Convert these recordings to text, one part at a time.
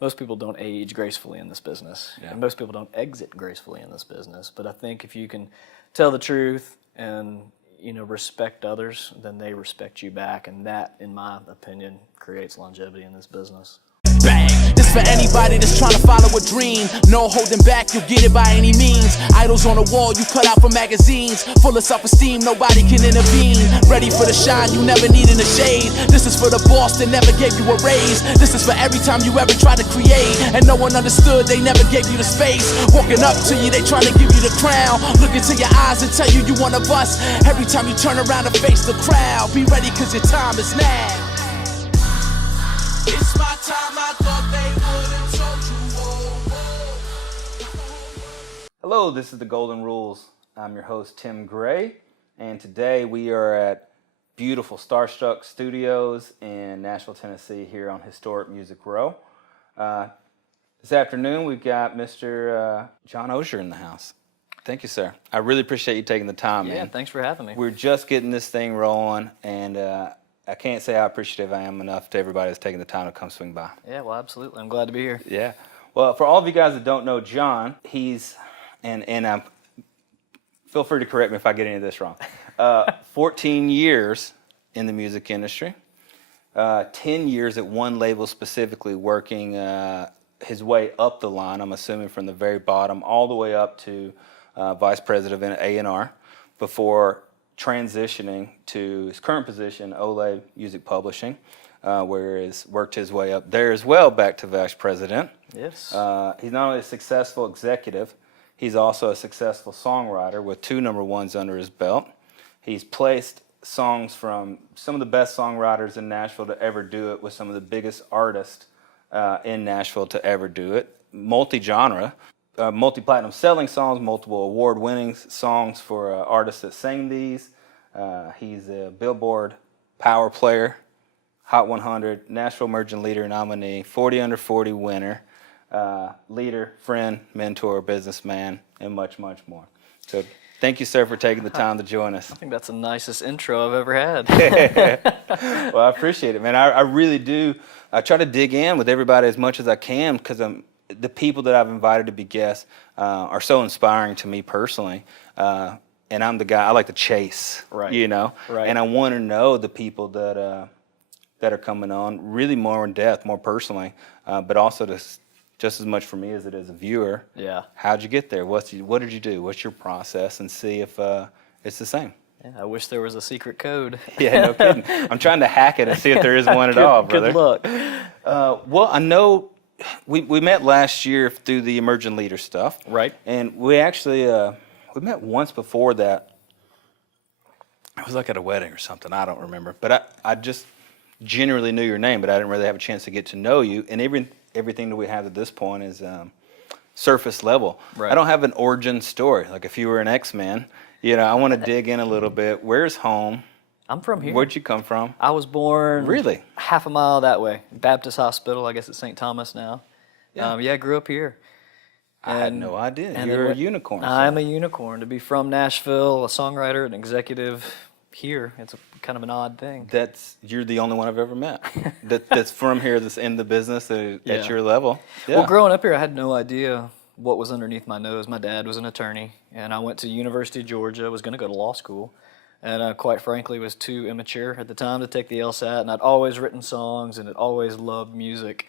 most people don't age gracefully in this business, and most people don't exit gracefully in this business. But I think if you can tell the truth and respect others, then they respect you back, and that, in my opinion, creates longevity in this business. Bang! This for anybody that's trying to follow a dream. No holding back, you'll get it by any means. Idols on the wall, you cut out from magazines. Full of self-esteem, nobody can intervene. Ready for the shine, you never need in the shade. This is for the boss that never gave you a raise. This is for every time you ever tried to create and no one understood, they never gave you the space. Walking up to you, they trying to give you the crown. Look into your eyes and tell you one of us. Every time you turn around and face the crowd, be ready cause your time is now. It's my time, I thought they would've told you. Hello, this is The Golden Rules. I'm your host, Tim Gray, and today we are at beautiful Starstruck Studios in Nashville, Tennessee, here on historic Music Row. This afternoon, we've got Mr. John Ozier in the house. Thank you, sir. I really appreciate you taking the time, man. Yeah, thanks for having me. We're just getting this thing rolling, and I can't say how appreciative I am enough to everybody that's taking the time to come swing by. Yeah, well, absolutely. I'm glad to be here. Yeah. Well, for all of you guys that don't know John, he's, and feel free to correct me if I get any of this wrong, 14 years in the music industry, 10 years at one label specifically, working his way up the line, I'm assuming from the very bottom, all the way up to Vice President of A&R before transitioning to his current position, Olay Music Publishing, where he's worked his way up there as well, back to Vice President. Yes. He's not only a successful executive, he's also a successful songwriter with 2 number ones under his belt. He's placed songs from some of the best songwriters in Nashville to ever do it with some of the biggest artists in Nashville to ever do it. Multi-genre. Multi-platinum selling songs, multiple award-winning songs for artists that sing these. He's a Billboard Power Player, Hot 100, Nashville Emerging Leader nominee, 40 Under 40 winner, leader, friend, mentor, businessman, and much, much more. So thank you, sir, for taking the time to join us. I think that's the nicest intro I've ever had. Well, I appreciate it, man. I really do. I try to dig in with everybody as much as I can because the people that I've invited to be guests are so inspiring to me personally. And I'm the guy, I like to chase, right. Right. And I want to know the people that are coming on really more in depth, more personally, but also just as much for me as it is a viewer. Yeah. How'd you get there? What did you do? What's your process? And see if it's the same. Yeah, I wish there was a secret code. Yeah, no kidding. I'm trying to hack it and see if there is one at all, brother. Good luck. Well, I know we met last year through the Emerging Leader stuff. Right. And we actually, we met once before that. It was like at a wedding or something. I don't remember. But I just generally knew your name, but I didn't really have a chance to get to know you. And everything that we have at this point is surface level. Right. I don't have an origin story. Like if you were an X-Men, I want to dig in a little bit. Where's home? I'm from here. Where'd you come from? I was born really half a mile that way. Baptist Hospital, I guess it's St. Thomas now. Yeah, I grew up here. I had no idea. You're a unicorn. I'm a unicorn. To be from Nashville, a songwriter, an executive here, it's kind of an odd thing. You're the only one I've ever met that's from here, that's in the business at your level. Yeah. Well, growing up here, I had no idea what was underneath my nose. My dad was an attorney, and I went to University of Georgia, was going to go to law school. And quite frankly, was too immature at the time to take the LSAT. And I'd always written songs and had always loved music.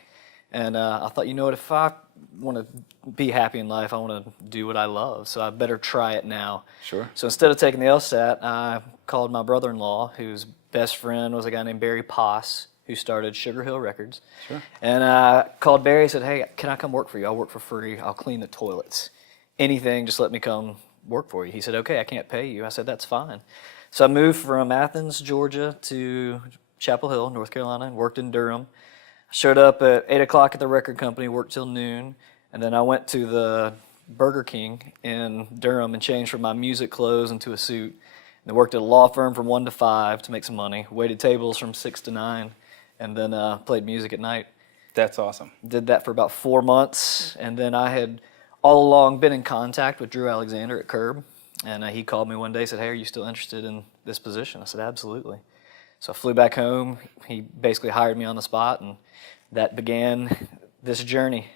And I thought, what, if I want to be happy in life, I want to do what I love. So I better try it now. Sure. So instead of taking the LSAT, I called my brother-in-law, whose best friend was a guy named Barry Poss, who started Sugar Hill Records. Sure. And I called Barry and said, hey, can I come work for you? I'll work for free. I'll clean the toilets. Anything, just let me come work for you. He said, okay, I can't pay you. I said, that's fine. So I moved from Athens, Georgia to Chapel Hill, North Carolina, and worked in Durham. I showed up at 8 o'clock at the record company, worked till noon, and then I went to the Burger King in Durham and changed from my music clothes into a suit. And I worked at a law firm from 1 to 5 to make some money, waited tables from 6 to 9, and then played music at night. That's awesome. Did that for about 4 months, and then I had all along been in contact with Drew Alexander at Curb. And he called me one day and said, hey, are you still interested in this position? I said, absolutely. So I flew back home. He basically hired me on the spot, and that began this journey.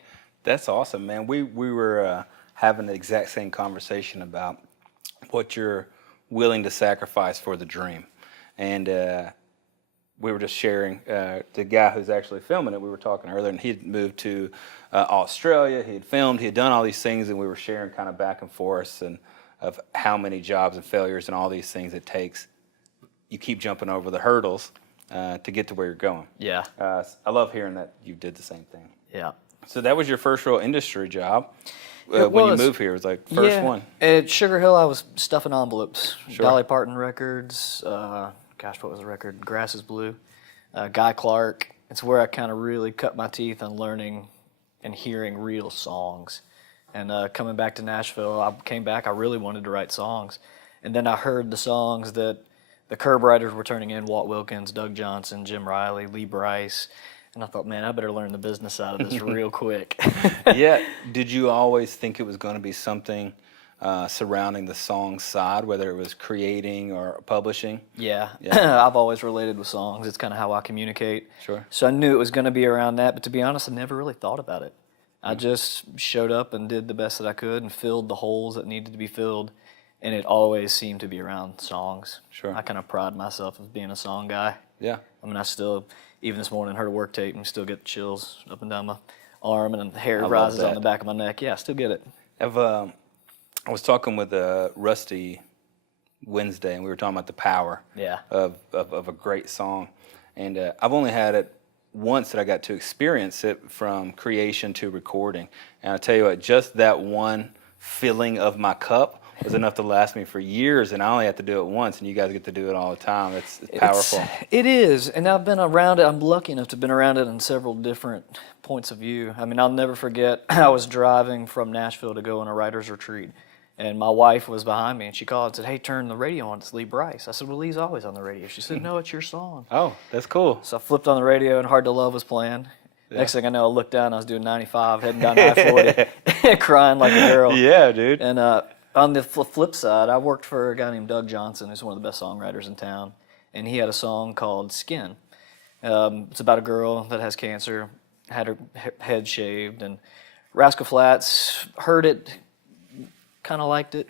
That's awesome, man. We were having the exact same conversation about what you're willing to sacrifice for the dream, and we were just sharing. The guy who's actually filming it, we were talking earlier, and he'd moved to Australia. He had filmed. He had done all these things, and we were sharing kind of back and forth and of how many jobs and failures and all these things it takes. You keep jumping over the hurdles to get to where you're going. Yeah. I love hearing that you did the same thing. Yeah. So that was your first real industry job when you moved here. It was like first one. At Sugar Hill, I was stuffing envelopes. Sure. Dolly Parton records. Gosh, what was the record? Grass is Blue. Guy Clark. It's where I kind of really cut my teeth on learning and hearing real songs. And coming back to Nashville, I came back. I really wanted to write songs. And then I heard the songs that the Curb writers were turning in: Walt Wilkins, Doug Johnson, Jim Riley, Lee Brice. And I thought, man, I better learn the business side of this real quick. Yeah. Did you always think it was going to be something surrounding the song side, whether it was creating or publishing? Yeah. I've always related with songs. It's kind of how I communicate. Sure. So I knew it was going to be around that, but to be honest, I never really thought about it. I just showed up and did the best that I could and filled the holes that needed to be filled, and it always seemed to be around songs. Sure. I kind of pride myself as being a song guy. Yeah. I mean, I still, even this morning, heard a work tape and still get chills up and down my arm, and the hair rises on the back of my neck. Yeah, I still get it. I was talking with Rusty Wednesday, and we were talking about the power of a great song. And I've only had it once that I got to experience it from creation to recording. And I tell you what, just that one filling of my cup was enough to last me for years, and I only have to do it once, and you guys get to do it all the time. It's powerful. It is, and I've been around it. I'm lucky enough to have been around it in several different points of view. I mean, I'll never forget, I was driving from Nashville to go on a writer's retreat, and my wife was behind me, and she called and said, "Hey, turn the radio on, it's Lee Brice." I said, "Well, Lee's always on the radio." She said, "No, it's your song." Oh, that's cool. So I flipped on the radio, and Hard to Love was playing. Yeah. Next thing I know, I looked down, I was doing 95, heading down I-40, crying like a girl. Yeah, dude. And on the flip side, I worked for a guy named Doug Johnson, who's one of the best songwriters in town, and he had a song called Skin. It's about a girl that has cancer, had her head shaved, and Rascal Flatts heard it, kind of liked it.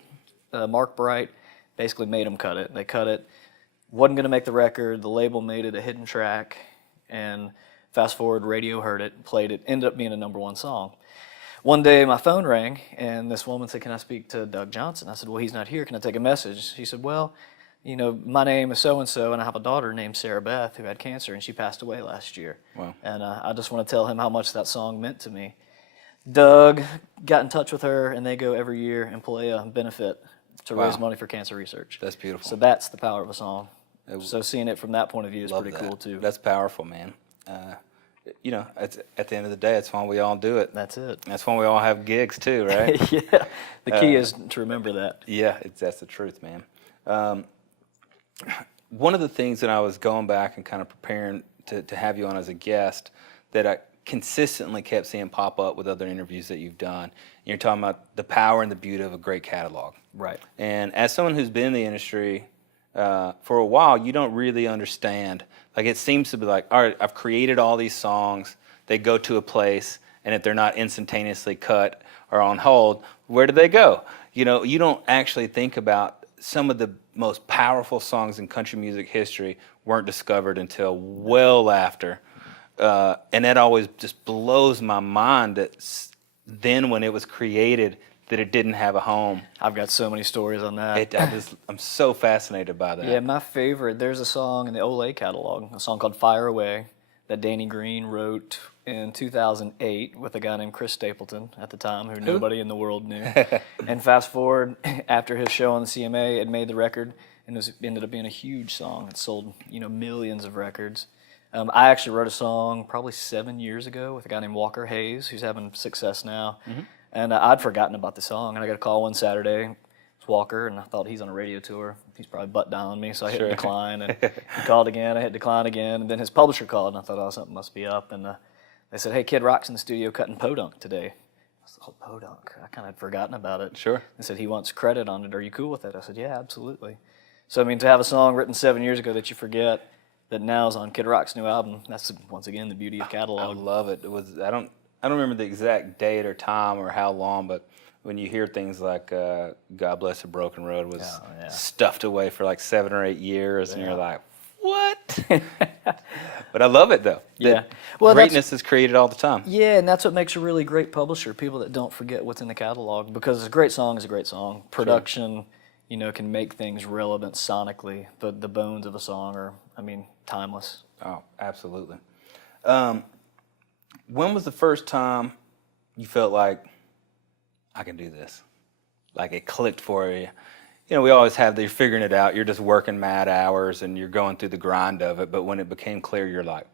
Mark Bright basically made them cut it. They cut it, wasn't going to make the record. The label made it a hidden track, and fast forward, radio heard it, played it, ended up being a #1 song. One day my phone rang, and this woman said, "Can I speak to Doug Johnson?" I said, "Well, he's not here. Can I take a message?" She said, "Well, you know, my name is so-and-so, and I have a daughter named Sarah Beth who had cancer, and she passed away last year." Wow. And I just want to tell him how much that song meant to me. Doug got in touch with her, and they go every year and play a benefit to raise money for cancer research. That's beautiful. So that's the power of a song. So seeing it from that point of view is pretty cool, too. That's powerful, man. You know, at the end of the day, it's why we all do it. That's it. That's why we all have gigs too, right? Yeah. The key is to remember that. Yeah, that's the truth, man. One of the things that I was going back and kind of preparing to have you on as a guest that I consistently kept seeing pop up with other interviews that you've done, you're talking about the power and the beauty of a great catalog. Right. And as someone who's been in the industry for a while, you don't really understand. Like, it seems to be like, all right, I've created all these songs, they go to a place, and if they're not instantaneously cut or on hold, where do they go? You know, you don't actually think about some of the most powerful songs in country music history weren't discovered until well after. And that always just blows my mind that then when it was created, that it didn't have a home. I've got so many stories on that. I'm so fascinated by that. Yeah, my favorite, there's a song in the Olay catalog, a song called Fire Away, that Danny Green wrote in 2008 with a guy named Chris Stapleton at the time, who nobody in the world knew. And fast forward, after his show on the CMA, it made the record, and it ended up being a huge song. It sold, millions of records. I actually wrote a song probably 7 years ago with a guy named Walker Hayes, who's having success now. Mm-hmm. And I'd forgotten about the song, and I got a call one Saturday. It's Walker, and I thought he's on a radio tour. He's probably butt dialing me, so I hit decline, and he called again. I hit decline again, and then his publisher called, and I thought, oh, something must be up. And they said, "Hey, Kid Rock's in the studio cutting podunk today." I said, "Oh, podunk." I kind of had forgotten about it. Sure. They said, "He wants credit on it. Are you cool with it?" I said, "Yeah, absolutely." So, I mean, to have a song written 7 years ago that you forget that now is on Kid Rock's new album, that's, once again, the beauty of catalog. I love it. I don't remember the exact date or time or how long, but when you hear things like God Bless a Broken Road was stuffed away for like 7 or 8 years, and you're like, what? But I love it, though. Yeah. Well, greatness is created all the time. Yeah, and that's what makes a really great publisher, people that don't forget what's in the catalog, because a great song is a great song. Production, you know, can make things relevant sonically, but the bones of a song are, I mean, timeless. Oh, absolutely. When was the first time you felt like, I can do this? Like it clicked for you? You know, we always have you're figuring it out. You're just working mad hours and you're going through the grind of it. But when it became clear, you're like,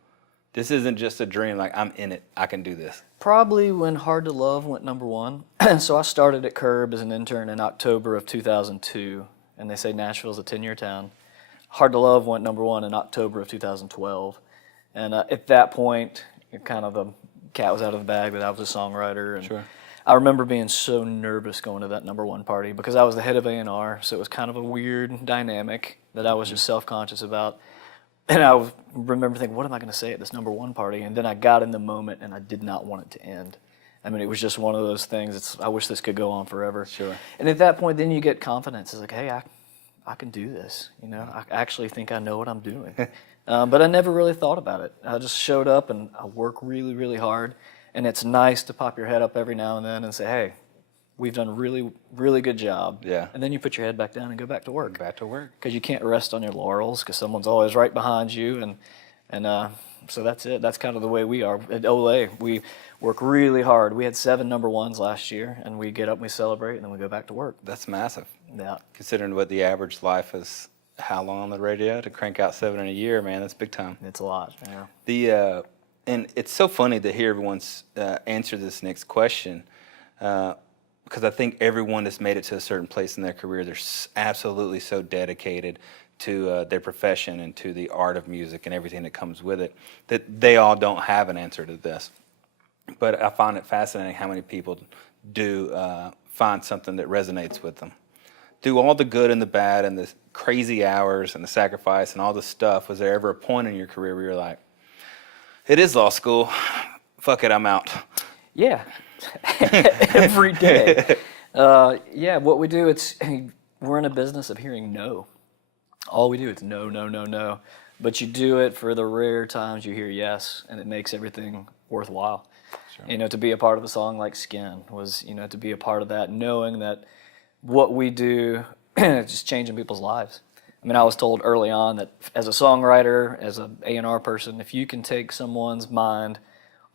this isn't just a dream. Like, I'm in it. I can do this. Probably when Hard to Love went #1. So I started at Curb as an intern in October of 2002. And they say Nashville's a 10-year town. Hard to Love went #1 in October of 2012. And at that point, kind of the cat was out of the bag that I was a songwriter. And I remember being so nervous going to that #1 party because I was the head of A&R, so it was kind of a weird dynamic that I was just self-conscious about. And I remember thinking, what am I going to say at this #1 party? And then I got in the moment, and I did not want it to end. I mean, it was just one of those things. I wish this could go on forever. Sure. And at that point, then you get confidence. It's like, hey, I can do this. You know, I actually think I know what I'm doing. But I never really thought about it. I just showed up, and I work really, really hard. And it's nice to pop your head up every now and then and say, hey, we've done a really, really good job. Yeah. And then you put your head back down and go back to work. Back to work. Because you can't rest on your laurels because someone's always right behind you. And so that's it. That's kind of the way we are. At Olay, we work really hard. We had 7 #1s last year, and we get up, we celebrate, and then we go back to work. That's massive. Yeah. Considering what the average life is, how long on the radio to crank out 7 in a year, man, that's big time. It's a lot. Yeah. And it's so funny to hear everyone's answer this next question because I think everyone that's made it to a certain place in their career, they're absolutely so dedicated to their profession and to the art of music and everything that comes with it that they all don't have an answer to this. But I find it fascinating how many people do find something that resonates with them. Through all the good and the bad and the crazy hours and the sacrifice and all the stuff, was there ever a point in your career where you're like, it is law school. Fuck it, I'm out. Yeah, every day. Yeah, what we do, we're in a business of hearing no. All we do is no, no, no, no. But you do it for the rare times you hear yes, and it makes everything worthwhile. Sure. You know, to be a part of a song like Skin was, you know, to be a part of that, knowing that what we do is just changing people's lives. I mean, I was told early on that as a songwriter, as an A&R person, if you can take someone's mind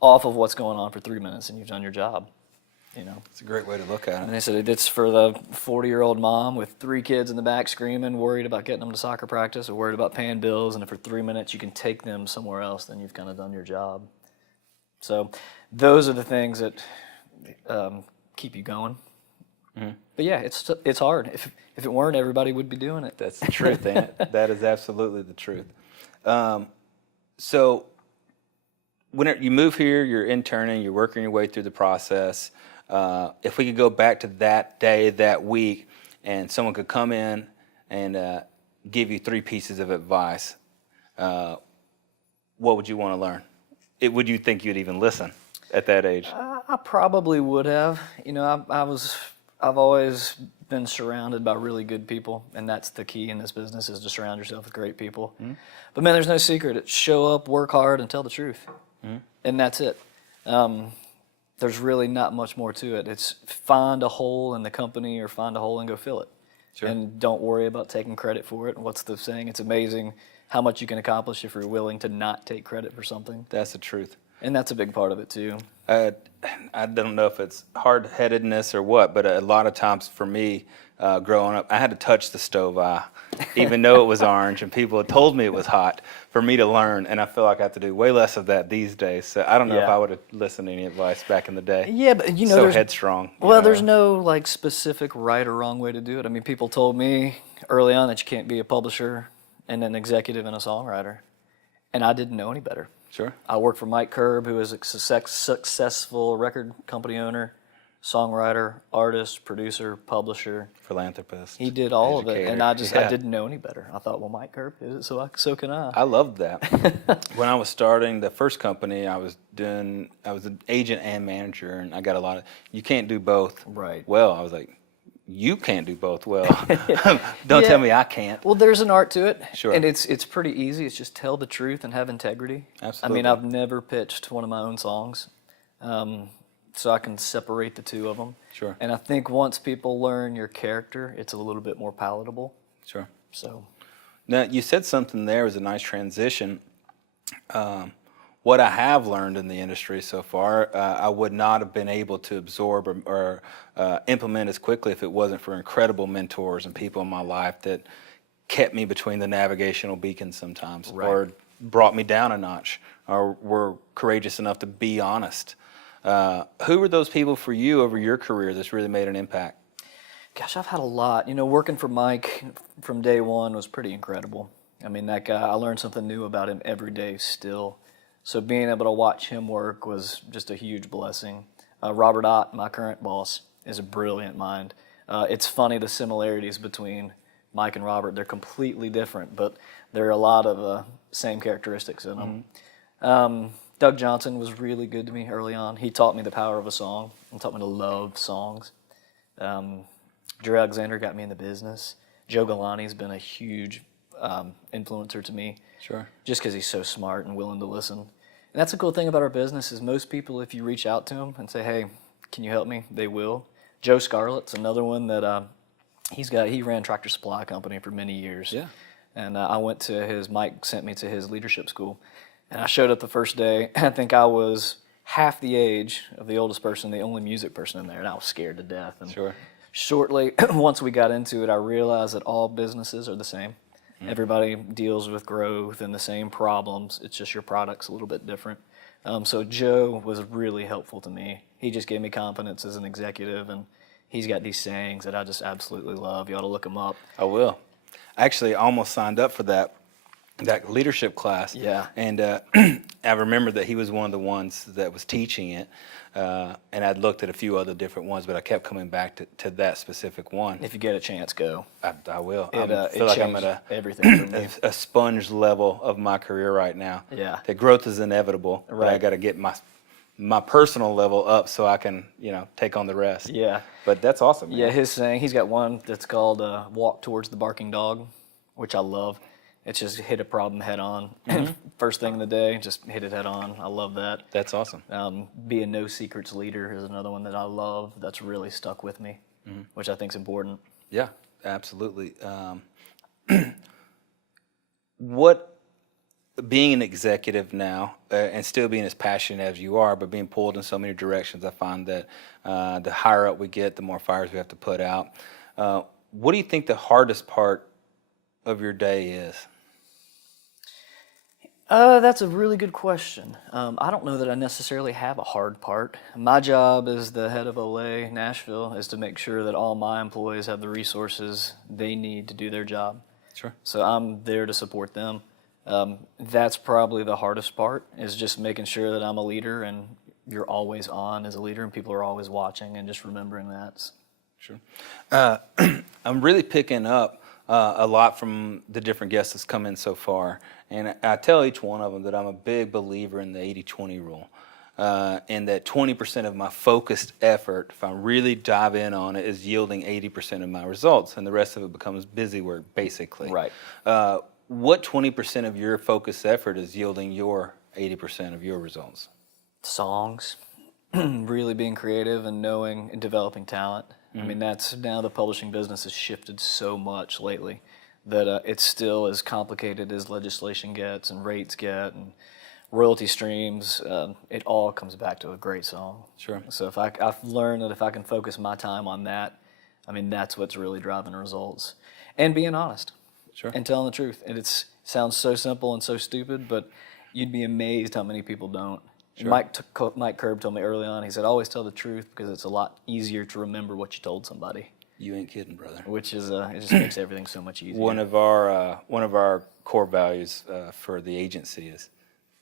off of what's going on for 3 minutes, and you've done your job. You know, it's a great way to look at it. And they said it's for the 40-year-old mom with 3 kids in the back screaming, worried about getting them to soccer practice or worried about paying bills, and if for 3 minutes you can take them somewhere else, then you've kind of done your job. So those are the things that keep you going. Mm-hmm. But yeah, it's hard. If it weren't, everybody would be doing it. That's the truth, ain't it? That is absolutely the truth. So when you move here, you're interning, you're working your way through the process. If we could go back to that day, that week, and someone could come in and give you 3 pieces of advice, what would you want to learn? Would you think you'd even listen at that age? I probably would have. You know, I've always been surrounded by really good people, and that's the key in this business, is to surround yourself with great people. Mm-hmm. But man, there's no secret. It's show up, work hard, and tell the truth. Mm-hmm. And that's it. There's really not much more to it. It's find a hole in the company or find a hole and go fill it. Sure. And don't worry about taking credit for it. What's the saying? It's amazing how much you can accomplish if you're willing to not take credit for something. That's the truth. And that's a big part of it, too. I don't know if it's hard-headedness or what, but a lot of times for me, growing up, I had to touch the stove eye, even though it was orange, and people had told me it was hot, for me to learn, and I feel like I have to do way less of that these days. So I don't know if I would have listened to any advice back in the day. Yeah, but you know, so headstrong. Well, there's no like specific right or wrong way to do it. I mean, people told me early on that you can't be a publisher and an executive and a songwriter, and I didn't know any better. Sure. I worked for Mike Curb, who is a successful record company owner, songwriter, artist, producer, publisher. Philanthropist. He did all of it, and I educator. didn't know any better. I thought, well, Mike Kerb did it, so can I. I loved that. When I was starting the first company, I was an agent and manager, and I got a lot of, you can't do both Right. well. I was like, you can't do both well. Don't tell me I can't. Well, there's an art to it, Sure. and it's pretty easy. It's just tell the truth and have integrity. Absolutely. I mean, I've never pitched one of my own songs, so I can separate the two of them. Sure. And I think once people learn your character, it's a little bit more palatable. Sure. So. Now, you said something there was a nice transition. What I have learned in the industry so far, I would not have been able to absorb or implement as quickly if it wasn't for incredible mentors and people in my life that kept me between the navigational beacons sometimes, Right. or brought me down a notch, or were courageous enough to be honest. Who were those people for you over your career that's really made an impact? Gosh, I've had a lot. You know, working for Mike from day one was pretty incredible. I mean, that guy, I learned something new about him every day still. So being able to watch him work was just a huge blessing. Robert Ott, my current boss, is a brilliant mind. It's funny the similarities between Mike and Robert. They're completely different, but there are a lot of same characteristics in them. Mm-hmm. Doug Johnson was really good to me early on. He taught me the power of a song and taught me to love songs. Drew Alexander got me in the business. Joe Galani's been a huge influencer to me. Sure. Just because he's so smart and willing to listen. And that's the cool thing about our business is most people, if you reach out to them and say, hey, can you help me? They will. Joe Scarlett's another one that he ran Tractor Supply Company for many years. Yeah. And Mike sent me to his leadership school. And I showed up the first day, and I think I was half the age of the oldest person, the only music person in there, and I was scared to death. And Sure. shortly, once we got into it, I realized that all businesses are the same. Everybody deals with growth and the same problems. It's just your product's a little bit different. So Joe was really helpful to me. He just gave me confidence as an executive, and he's got these sayings that I just absolutely love. You ought to look them up. I will. Actually, I almost signed up for that leadership class. Yeah. And I remember that he was one of the ones that was teaching it. And I'd looked at a few other different ones, but I kept coming back to that specific one. If you get a chance, go. I will. It I feel like I'm changed at everything for me. a sponge level of my career right now. Yeah. The growth is inevitable, but I Right. got to get my personal level up so I can, take on the rest. Yeah. But that's awesome, man. Yeah, his saying, he's got one that's called walk towards the barking dog, which I love. It's just hit a problem head on. First thing in the day, just hit it head on. I love that. That's awesome. Be a no secrets leader is another one that I love that's really stuck with me, which I think is important. Yeah, absolutely. Being an executive now, and still being as passionate as you are, but being pulled in so many directions, I find that the higher up we get, the more fires we have to put out. What do you think the hardest part of your day is? That's a really good question. I don't know that I necessarily have a hard part. My job as the head of Olay Nashville is to make sure that all my employees have the resources they need to do their job. Sure. So I'm there to support them. That's probably the hardest part, is just making sure that I'm a leader and you're always on as a leader and people are always watching, and just remembering that. Sure. I'm really picking up a lot from the different guests that's come in so far. And I tell each one of them that I'm a big believer in the 80-20 rule. And that 20% of my focused effort, if I really dive in on it, is yielding 80% of my results. And the rest of it becomes busy work, basically. Right. What 20% of your focused effort is yielding your 80% of your results? Songs, really being creative and knowing and developing talent. I mean, that's now the publishing business has shifted so much lately that it's still as complicated as legislation gets and rates get and royalty streams. It all comes back to a great song. Sure. So I've learned that if I can focus my time on that, I mean, that's what's really driving results. And being honest. Sure. And telling the truth. And it sounds so simple and so stupid, but you'd be amazed how many people don't. Sure. Mike Kerb told me early on, he said, always tell the truth because it's a lot easier to remember what you told somebody. You ain't kidding, brother. Which is, it just makes everything so much easier. One of our core values for the agency is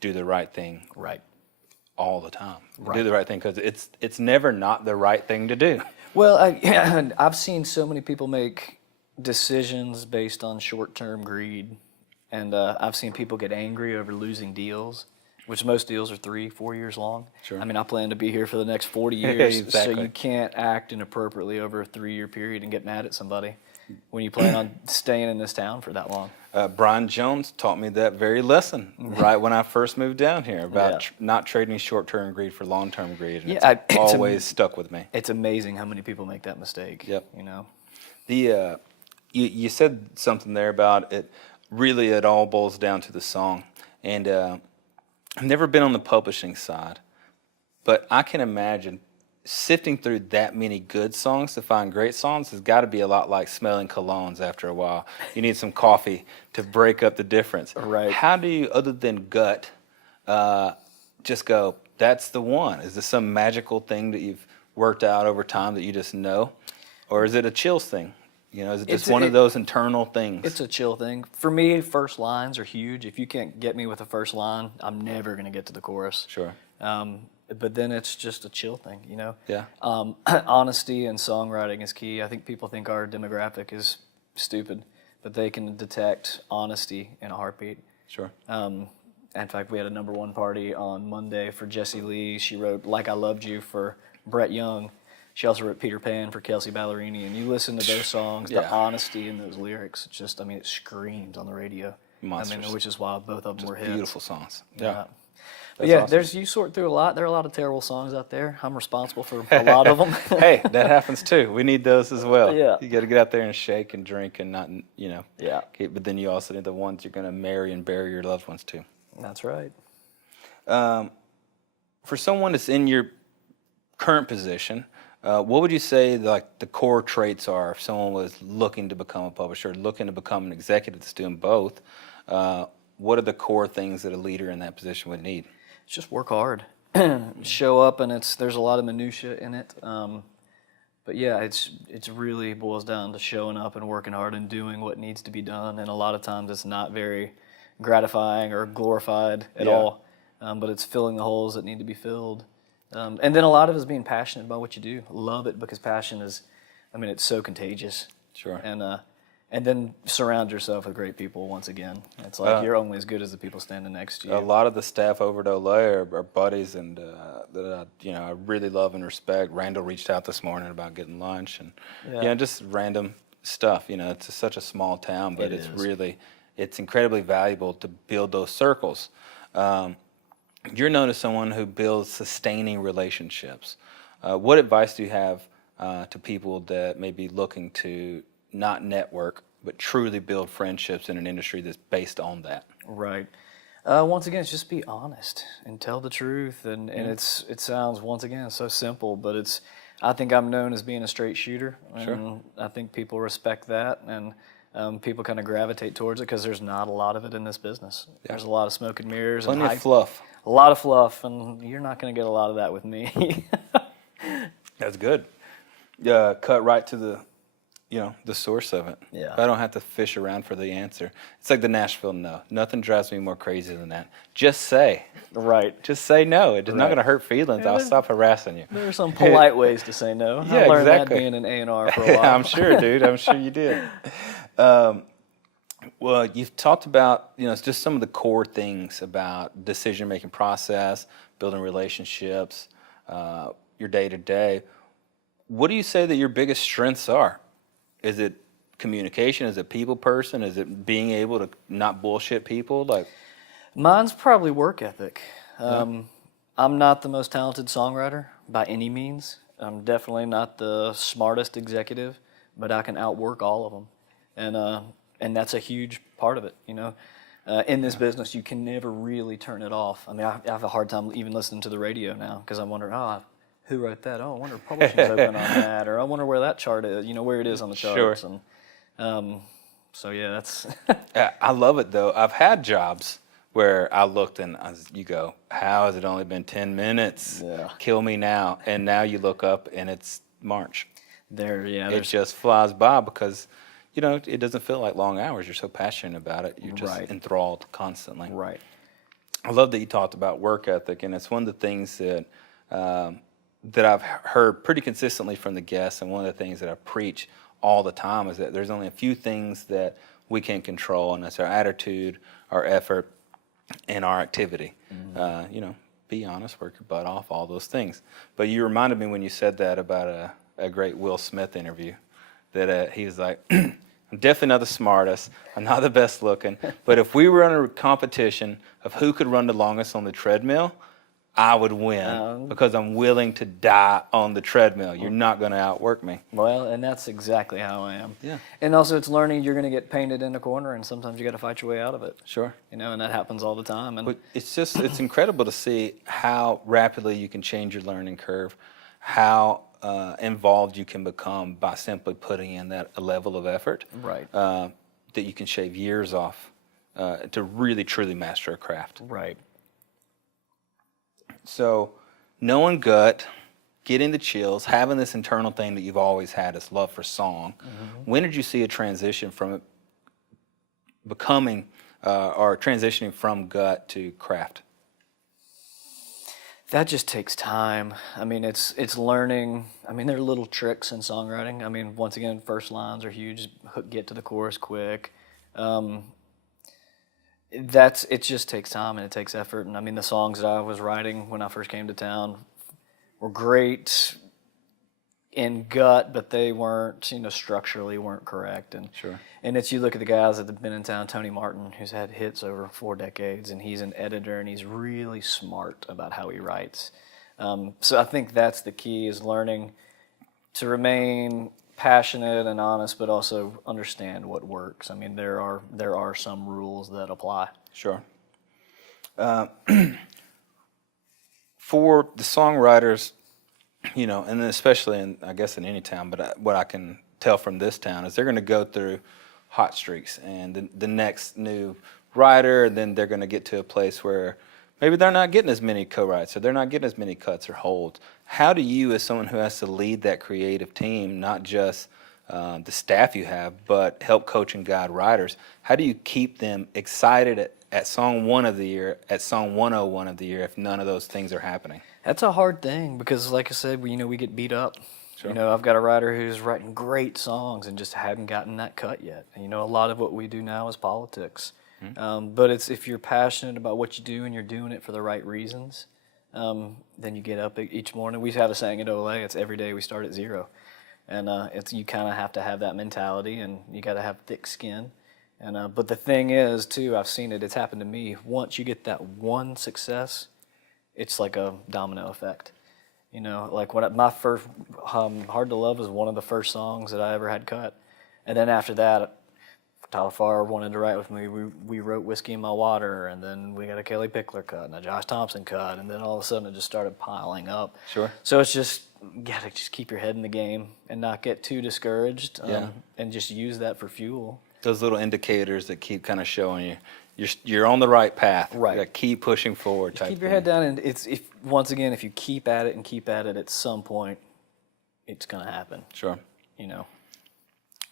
do the right thing Right. all the time. Do the right thing, because it's never not the right thing to do. Well, I've seen so many people make decisions based on short-term greed, and I've seen people get angry over losing deals, which most deals are 3-4 years long. Sure. I mean, I plan to be here for the next 40 years, Exactly. so you can't act inappropriately over a 3-year period and get mad at somebody when you plan on staying in this town for that long. Brian Jones taught me that very lesson right when I first moved down here about not trading short-term greed for long-term greed, and it's always stuck with me. It's amazing how many people make that mistake. Yep. You know. You said something there about it. Really, it all boils down to the song, and I've never been on the publishing side, but I can imagine sifting through that many good songs to find great songs has got to be a lot like smelling colognes after a while. You need some coffee to break up the difference. Right. How do you, other than gut, just go, that's the one? Is this some magical thing that you've worked out over time that you just know? Or is it a chills thing? You know, is it just one of those internal things? It's a chill thing. For me, first lines are huge. If you can't get me with the first line, I'm never going to get to the chorus. Sure. But then it's just a chill thing, you know? Yeah. Honesty and songwriting is key. I think people think our demographic is stupid, but they can detect honesty in a heartbeat. Sure. In fact, we had a #1 party on Monday for Jessie Lee. She wrote Like I Loved You for Brett Young. She also wrote Peter Pan for Kelsey Ballerini. And you listen to those songs, the honesty in those lyrics, it's just, I mean, it screams on the radio. Monsters. I mean, which is why both of them were hits. Beautiful songs. Yeah. But yeah, awesome. You sort through a lot. There are a lot of terrible songs out there. I'm responsible for a lot of them. Hey, that happens too. We need those as well. Yeah. You got to get out there and shake and drink and not, you know. Yeah. But then you also need the ones you're going to marry and bury your loved ones to. That's right. For someone that's in your current position, what would you say like the core traits are if someone was looking to become a publisher, looking to become an executive that's doing both? What are the core things that a leader in that position would need? Just work hard, show up, and there's a lot of minutia in it. But yeah, it's really boils down to showing up and working hard and doing what needs to be done. And a lot of times it's not very gratifying or glorified at all. But it's filling the holes that need to be filled. And then a lot of it is being passionate about what you do. Love it, because passion is, I mean, it's so contagious. Sure. And then surround yourself with great people once again. It's like you're only as good as the people standing next to you. A lot of the staff over at Olay are buddies and that I really love and respect. Randall reached out this morning about getting lunch and just random stuff. You know, it's such a small town, but it's incredibly valuable to build those circles. You're known as someone who builds sustaining relationships. What advice do you have to people that may be looking to not network, but truly build friendships in an industry that's based on that? Right. Once again, it's just be honest and tell the truth. And it sounds, once again, so simple, but I think I'm known as being a straight shooter. Sure. And I think people respect that, and people kind of gravitate towards it because there's not a lot of it in this business. Yeah. There's a lot of smoke and mirrors. Plenty of fluff. A lot of fluff, and you're not going to get a lot of that with me. That's good. Cut right to the source of it. Yeah. I don't have to fish around for the answer. It's like the Nashville no. Nothing drives me more crazy than that. Just say. Right. Just say no. It's not going to hurt feelings. I'll stop harassing you. There are some polite ways to say no. Yeah, I learned exactly. that being an A&R for a while. I'm sure, dude. I'm sure you did. Well, you've talked about, it's just some of the core things about decision-making process, building relationships, your day-to-day. What do you say that your biggest strengths are? Is it communication? Is it people person? Is it being able to not bullshit people? Mine's probably work ethic. I'm not the most talented songwriter by any means. I'm definitely not the smartest executive, but I can outwork all of them. And that's a huge part of it, In this business, you can never really turn it off. I mean, I have a hard time even listening to the radio now because I'm wondering, who wrote that? Oh, I wonder if publishing's open on that, or I wonder where that chart is, where it is on the charts. Sure. And so yeah, that's. I love it though. I've had jobs where I looked and you go, how has it only been 10 minutes? Yeah. Kill me now. And now you look up and it's March. It just flies by because, it doesn't feel like long hours. You're so passionate about it. You're just enthralled constantly. Right. I love that you talked about work ethic, and it's one of the things that that I've heard pretty consistently from the guests, and one of the things that I preach all the time is that there's only a few things that we can control, and that's our attitude, our effort, and our activity. You know, be honest, work your butt off, all those things. But you reminded me when you said that about a great Will Smith interview, that he was like, I'm definitely not the smartest, I'm not the best looking, but if we were in a competition of who could run the longest on the treadmill, I would win because I'm willing to die on the treadmill. You're not going to outwork me. Well, and that's exactly how I am. Yeah. And also, it's learning you're going to get painted in a corner, and sometimes you got to fight your way out of it. Sure. You know, and that happens all the time. And But it's incredible to see how rapidly you can change your learning curve, how involved you can become by simply putting in that level of effort. Right. That you can shave years off to really, truly master a craft. Right. So, knowing gut, getting the chills, having this internal thing that you've always had, this love for song. When did you see a transition from it becoming or transitioning from gut to craft? That just takes time. I mean, it's learning. I mean, there are little tricks in songwriting. I mean, once again, first lines are huge. Get to the chorus quick. It just takes time and it takes effort. And I mean, the songs that I was writing when I first came to town were great in gut, but they weren't, structurally weren't correct. And Sure. And you look at the guys that have been in town, Tony Martin, who's had hits over 4 decades, and he's an editor and he's really smart about how he writes. So I think that's the key, is learning to remain passionate and honest, but also understand what works. I mean, there are some rules that apply. Sure. For the songwriters, and then especially I guess in any town, but what I can tell from this town is they're going to go through hot streaks, and the next new writer, and then they're going to get to a place where maybe they're not getting as many co-writes, or they're not getting as many cuts or holds. How do you, as someone who has to lead that creative team, not just the staff you have, but help coach and guide writers, how do you keep them excited at song 1 of the year, at song 101 of the year, if none of those things are happening? That's a hard thing because, like I said, we get beat up. Sure. I've got a writer who's writing great songs and just hadn't gotten that cut yet. And, a lot of what we do now is politics. But it's, if you're passionate about what you do and you're doing it for the right reasons, then you get up each morning. We have a saying at OLA, it's every day we start at 0. And you kind of have to have that mentality, and you got to have thick skin. And but the thing is, too, I've seen it. It's happened to me. Once you get that one success, it's like a domino effect. Like my first Hard to Love was one of the first songs that I ever had cut. And then after that, Tyler Farr wanted to write with me. We wrote Whiskey in My Water, and then we got a Kelly Pickler cut and a Josh Thompson cut, and then all of a sudden it just started piling up. Sure. So it's just, you gotta just keep your head in the game and not get too discouraged, and just use that for fuel. Those little indicators that keep kind of showing you you're on the right path. Right. You gotta keep pushing forward. Just keep your head down, and if you keep at it and keep at it, at some point, it's gonna happen. Sure.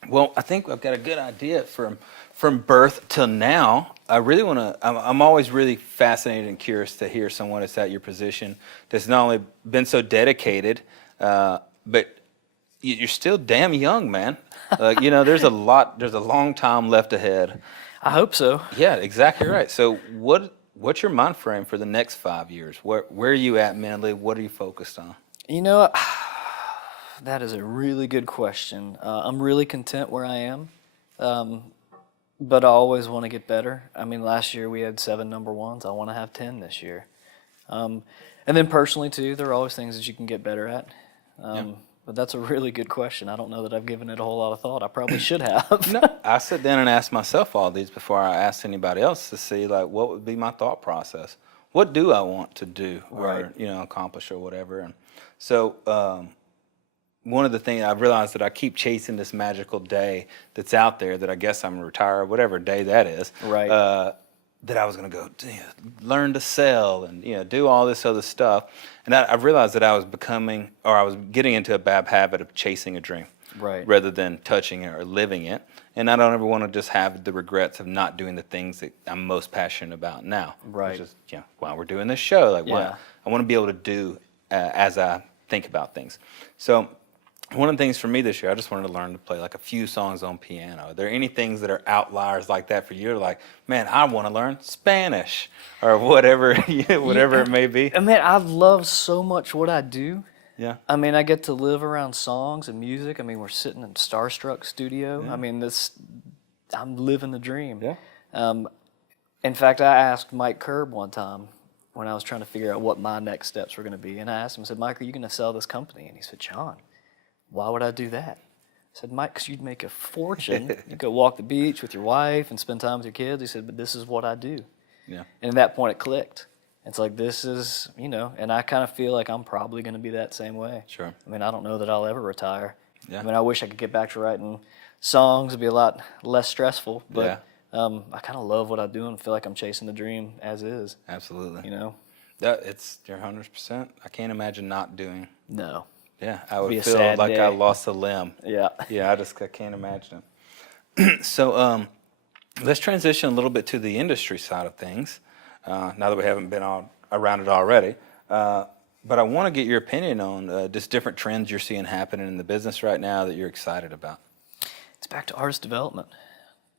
Well, I think I've got a good idea from birth till now. I really want to. I'm always really fascinated and curious to hear someone that's at your position that's not only been so dedicated, but you're still damn young, man. There's a long time left ahead. I hope so. Yeah, exactly right. So what's your mind frame for the next 5 years? Where are you at mentally? What are you focused on? That is a really good question. I'm really content where I am, but I always want to get better. I mean, last year we had 7 number ones. I want to have 10 this year. And then personally, too, there are always things that you can get better at. But that's a really good question. I don't know that I've given it a whole lot of thought. I probably should have. No, I sit down and ask myself all these before I ask anybody else to see, what would be my thought process. What do I want to do or, accomplish or whatever. And so one of the things I've realized that I keep chasing this magical day that's out there that I guess I'm retired, whatever day that is. Right. That I was going to go learn to sell and do all this other stuff, and I've realized that I was getting into a bad habit of chasing a dream. right, rather than touching it or living it. And I don't ever want to just have the regrets of not doing the things that I'm most passionate about now. Right. Which is, while we're doing this show, like, Yeah. I want to be able to do as I think about things. So one of the things for me this year, I just wanted to learn to play like a few songs on piano. Are there any things that are outliers like that for you? Like, man, I want to learn Spanish or whatever, whatever it may be. I mean, I love so much what I do. Yeah. I mean, I get to live around songs and music. I mean, we're sitting in Starstruck Studio. Yeah. I mean, I'm living the dream. Yeah. In fact, I asked Mike Curb one time when I was trying to figure out what my next steps were going to be. And I asked him, I said, Mike, are you going to sell this company? And he said, John, why would I do that? I said, Mike, because you'd make a fortune. You go walk the beach with your wife and spend time with your kids. He said, but this is what I do. Yeah. And at that point, it clicked. It's like, this is, and I kind of feel like I'm probably going to be that same way. Sure. I mean, I don't know that I'll ever retire. Yeah. I mean, I wish I could get back to writing songs. It'd be a lot less stressful. But I kind of love what I do and feel like I'm chasing the dream as is. Absolutely. You're 100%. I can't imagine not doing. No. Yeah, I would Be a feel sad like day. I lost a limb. Yeah. Yeah, I can't imagine it. So let's transition a little bit to the industry side of things. Now that we haven't been around it already, but I want to get your opinion on just different trends you're seeing happening in the business right now that you're excited about. It's back to artist development,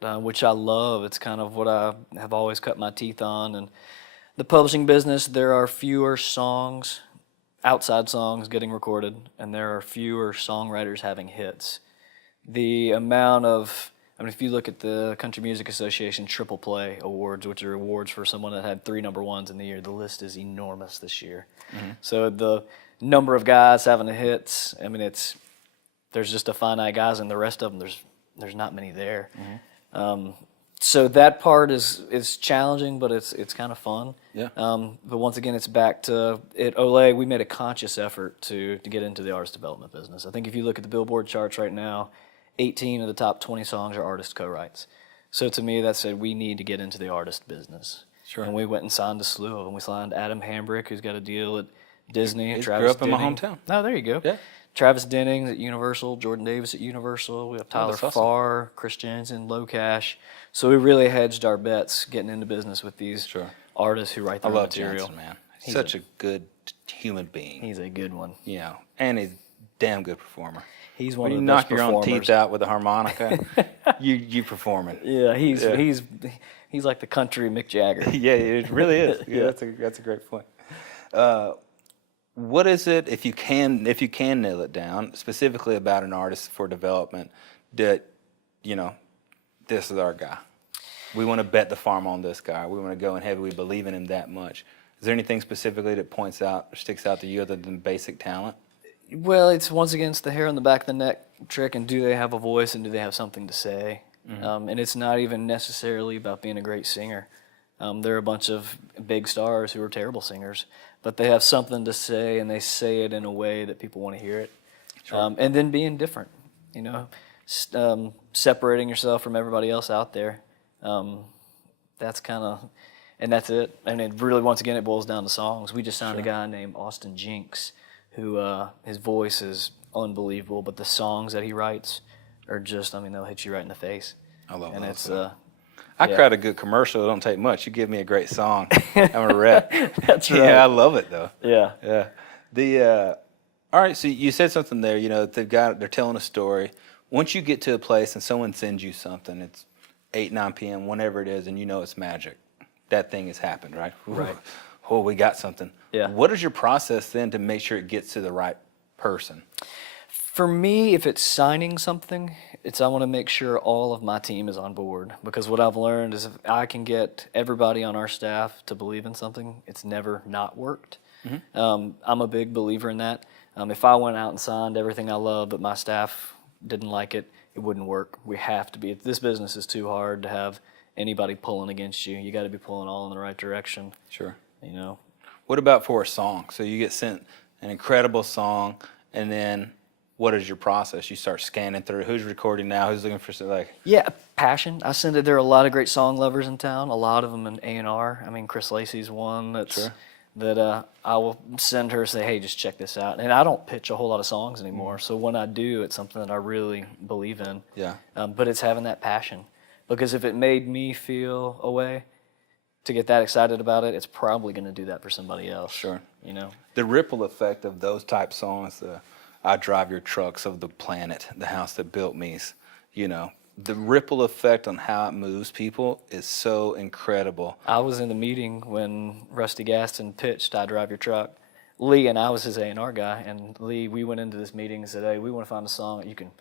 which I love. It's kind of what I have always cut my teeth on. And the publishing business, there are fewer songs, outside songs getting recorded, and there are fewer songwriters having hits. The amount of, if you look at the Country Music Association Triple Play Awards, which are awards for someone that had 3 number ones in the year, the list is enormous this year. Mm-hmm. So the number of guys having the hits, there's just a finite guys, and the rest of them, there's not many there. Mm-hmm. So that part is challenging, but it's kind of fun. Yeah. But once again, it's back to at Olay. We made a conscious effort to get into the artist development business. I think if you look at the Billboard charts right now, 18 of the top 20 songs are artist co-writes. So to me, that said we need to get into the artist business. Sure. And we went and signed a slew of them. We signed Adam Hambrick, who's got a deal at Disney. He Travis grew up in my Denning. hometown. Oh, there you go. Yeah. Travis Dennings at Universal, Jordan Davis at Universal. We have Tyler that's awesome. Farr, Chris Jensen, Low Cash. So we really hedged our bets getting into business with these artists who write I their love material. Jensen, man. He's such a good human being. He's a good one. And he's a damn good performer. He's one When of you the best knock your own performers. teeth out with a harmonica, you performing. Yeah, he's like the country Mick Jagger. Yeah, it really is. Yeah. That's a great point. What is it, if you can nail it down, specifically about an artist for development, that this is our guy. We want to bet the farm on this guy. We want to go in heavy. We believe in him that much. Is there anything specifically that points out or sticks out to you other than basic talent? Well, it's once again it's the hair on the back of the neck trick, and do they have a voice and do they have something to say? Mm-hmm. And it's not even necessarily about being a great singer. There are a bunch of big stars who are terrible singers, but they have something to say, and they say it in a way that people want to hear it. Sure. And then being different, separating yourself from everybody else out there. That's kind of, and that's it. And it really, once again, it boils down to songs. We just signed a guy named Austin Jinks, who his voice is unbelievable, but the songs that he writes are just, they'll hit you right in the face. I love and that. it's I crowd a good commercial. It don't take much. You give me a great song, I'm a rep. That's right. Yeah, I love it though. Yeah. Yeah. All right. So you said something there. They're telling a story. Once you get to a place and someone sends you something, it's 8, 9 p.m., whenever it is, and it's magic. That thing has happened, right? Right. Oh, we got something. Yeah. What is your process then to make sure it gets to the right person? For me, if it's signing something, I want to make sure all of my team is on board, because what I've learned is if I can get everybody on our staff to believe in something, it's never not worked. Mm-hmm. I'm a big believer in that. If I went out and signed everything I love but my staff didn't like it, it wouldn't work. We have to be. This business is too hard to have anybody pulling against you. You got to be pulling all in the right direction. Sure. What about for a song? So you get sent an incredible song, and then what is your process? You start scanning through who's recording now, who's looking for Yeah, passion. I send it. There are a lot of great song lovers in town. A lot of them in A&R. Chris Lacey's one. That's that I will send her, say, hey, just check this out. And I don't pitch a whole lot of songs anymore, so when I do, it's something that I really believe in. Yeah. But it's having that passion, because if it made me feel a way to get that excited about it, it's probably going to do that for somebody else. Sure. You know? The ripple effect of those type songs, the I Drive Your Trucks of the Planet, The House That Built Me's, you know, the ripple effect on how it moves people is so incredible. I was in the meeting when Rusty Gaston pitched I Drive Your Truck. Lee and I was his A&R guy, and Lee, we went into this meeting and said, hey, we want to find a song that you can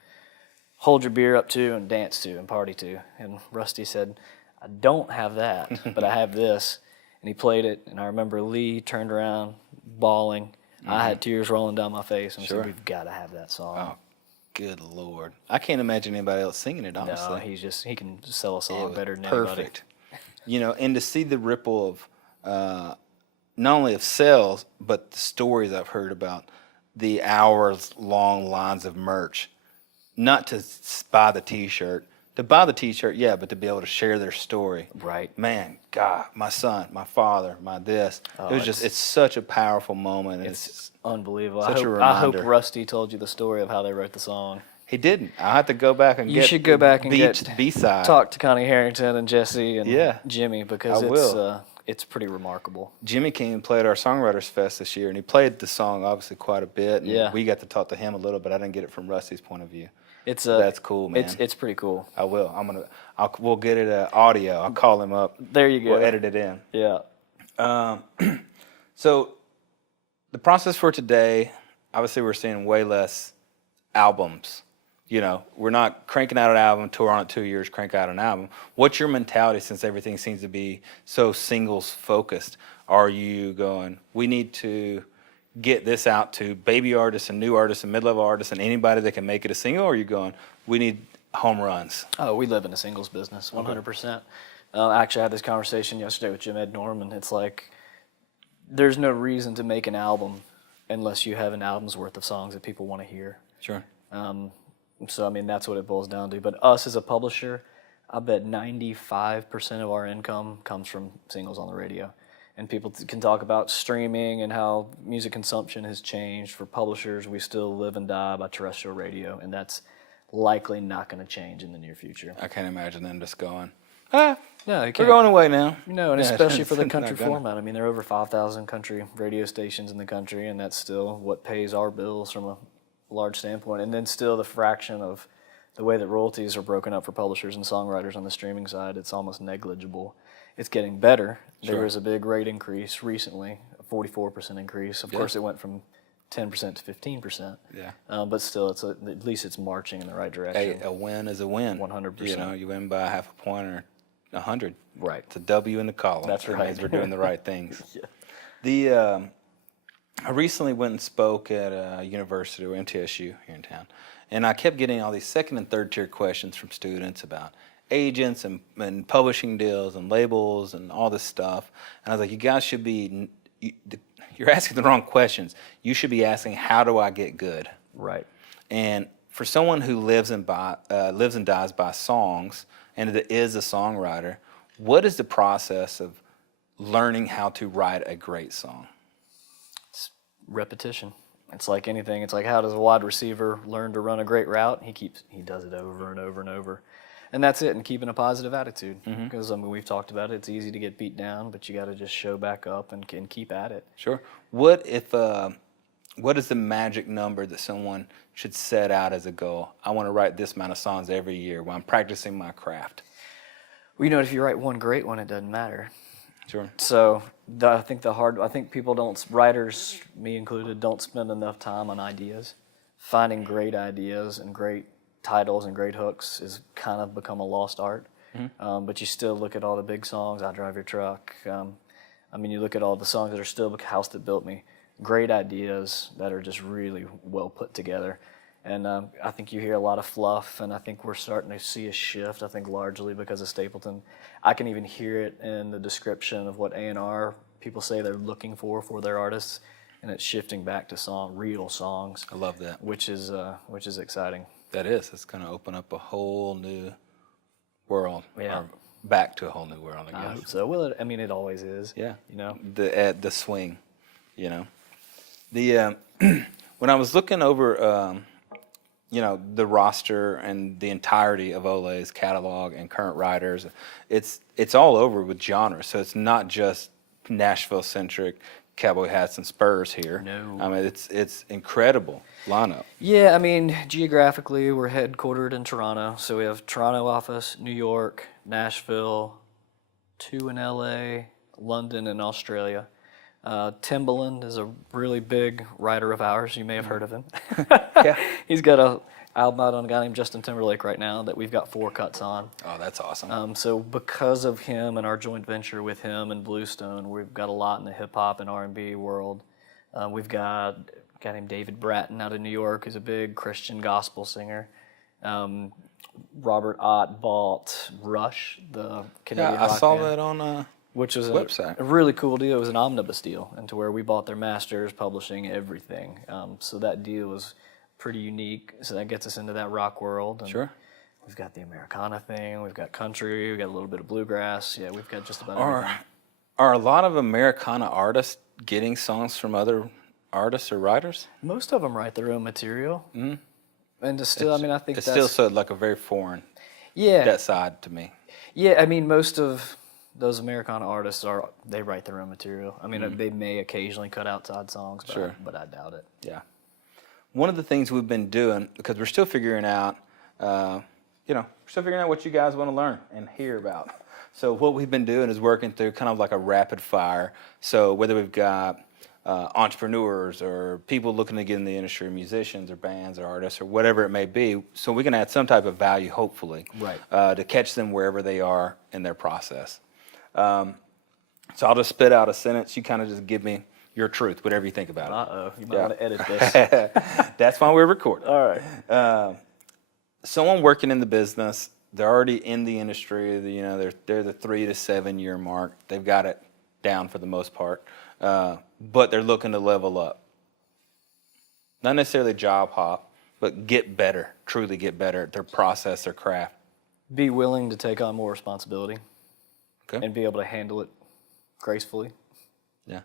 hold your beer up to and dance to and party to. And Rusty said, I don't have that, but I have this. And he played it, and I remember Lee turned around bawling. I had tears rolling down my face, and said, we've got to have that song. Oh, good Lord. I can't imagine anybody else singing it, honestly. No, he can sell a song better than perfect. anybody. You know, and to see the ripple of not only of sales, but the stories I've heard about the hours-long lines of merch. Not to buy the T-shirt. To buy the T-shirt, yeah, but to be able to share their story. Right. Man, God, my son, my father, my this. It was just, it's such a powerful moment. It's unbelievable. Such a I hope reminder. Rusty told you the story of how they wrote the song. He didn't. I have to go back and You get should go back and get B-side. talk to Connie Harrington and Jesse and Yeah, Jimmy, because I will. It's pretty remarkable. Jimmy came and played our Songwriters Fest this year, and he played the song obviously quite a bit. And Yeah. we got to talk to him a little, but I didn't get it from Rusty's point of view. That's cool, man. It's pretty cool. I will. We'll get it audio. I'll call him up. There you go. We'll edit it in. Yeah. So the process for today, obviously we're seeing way less albums. You know, we're not cranking out an album, tour on it 2 years, crank out an album. What's your mentality, since everything seems to be so singles focused? Are you going, we need to get this out to baby artists and new artists and mid-level artists and anybody that can make it a single? Or are you going, we need home runs? Oh, we live in a singles business, 100%. Actually, I had this conversation yesterday with Jim Ednorm, and it's like, there's no reason to make an album unless you have an album's worth of songs that people want to hear. Sure. So, I mean, that's what it boils down to. But us as a publisher, I bet 95% of our income comes from singles on the radio. And people can talk about streaming and how music consumption has changed. For publishers, we still live and die by terrestrial radio, and that's likely not going to change in the near future. I can't imagine them just going, No, you we're can't. going away now. No, and Yeah, especially for the it's not country gonna. format. I mean, there are over 5,000 country radio stations in the country, and that's still what pays our bills from a large standpoint. And then still the fraction of the way that royalties are broken up for publishers and songwriters on the streaming side, it's almost negligible. It's getting better. Sure. There was a big rate increase recently, a 44% increase. Of course, it went from 10% to 15%. Yeah. But still, at least it's marching in the right direction. Hey, a win is a win. 100%. You know, you win by half a point or 100. Right. It's a W in the column. That's That right. means we're doing the right things. Yeah. I recently went and spoke at a university, or MTSU here in town, and I kept getting all these second and third tier questions from students about agents and publishing deals and labels and all this stuff. And I was like, you guys should be, you're asking the wrong questions. You should be asking, how do I get good? Right. And for someone who lives and dies by songs and that is a songwriter, what is the process of learning how to write a great song? It's repetition. It's like anything. It's like, how does a wide receiver learn to run a great route? He does it over and over and over. And that's it, and keeping a positive attitude. Because, I mean, we've talked about it. It's easy to get beat down, but you got to just show back up and keep at it. Sure. What is the magic number that someone should set out as a goal? I want to write this amount of songs every year while I'm practicing my craft. Well, you know, if you write one great one, it doesn't matter. Sure. So I think people writers, me included, don't spend enough time on ideas. Finding great ideas and great titles and great hooks has kind of become a lost art. But you still look at all the big songs, I Drive Your Truck. I mean, you look at all the songs that are still House That Built Me. Great ideas that are just really well put together. And I think you hear a lot of fluff, and I think we're starting to see a shift, I think largely because of Stapleton. I can even hear it in the description of what A&R people say they're looking for their artists, and it's shifting back to real songs. I love that. Which is exciting. That is. It's going to open up a whole new world. Yeah. back to a whole new world, I I guess. hope so. Well, I mean, it always is. Yeah. You know. The swing, you know. The when I was looking over, you know, the roster and the entirety of Ole's catalog and current writers, it's all over with genres. So it's not just Nashville centric, cowboy hats and spurs here. No. I mean, it's incredible lineup. Yeah, I mean, geographically, we're headquartered in Toronto, so we have Toronto office, New York, Nashville, 2 in LA, London, and Australia. Timbaland is a really big writer of ours. You may have heard of him. Yeah. He's got a album out on a guy named Justin Timberlake right now that we've got 4 cuts on. Oh, that's awesome. So because of him and our joint venture with him and Bluestone, we've got a lot in the hip hop and R&B world. We've got a guy named David Bratton out of New York who's a big Christian gospel singer. Robert Ott bought Rush, the Canadian Yeah, I rock saw band, that on which was website. a really cool deal. It was an omnibus deal, and to where we bought their masters, publishing, everything. So that deal was pretty unique. So that gets us into that rock world. And Sure. we've got the Americana thing. We've got country. We've got a little bit of bluegrass. Yeah, we've got just about everything. Are a lot of Americana artists getting songs from other artists or writers? Most of them write their own material. Mm-hmm. And to still, I mean, I think It's that's... still so like a very foreign, yeah. that side to me. Yeah, I mean, most of those Americana artists they write their own material. I mean, they may occasionally cut outside songs, but, Sure. but I doubt it. Yeah. One of the things we've been doing, because we're still figuring out, we're still figuring out what you guys want to learn and hear about. So what we've been doing is working through kind of like a rapid fire. So whether we've got entrepreneurs or people looking to get in the industry, musicians or bands or artists or whatever it may be, so we can add some type of value, hopefully, Right. to catch them wherever they are in their process. So I'll just spit out a sentence. You kind of just give me your truth, whatever you think about it. Uh-oh, you might want to edit this. That's why we're recording. All right. Someone working in the business, they're already in the industry. They're the 3 to 7 year mark. They've got it down for the most part, but they're looking to level up. Not necessarily job hop, but get better. Truly get better at their process, their craft. Be willing to take on more responsibility Okay. and be able to handle it gracefully. Yeah,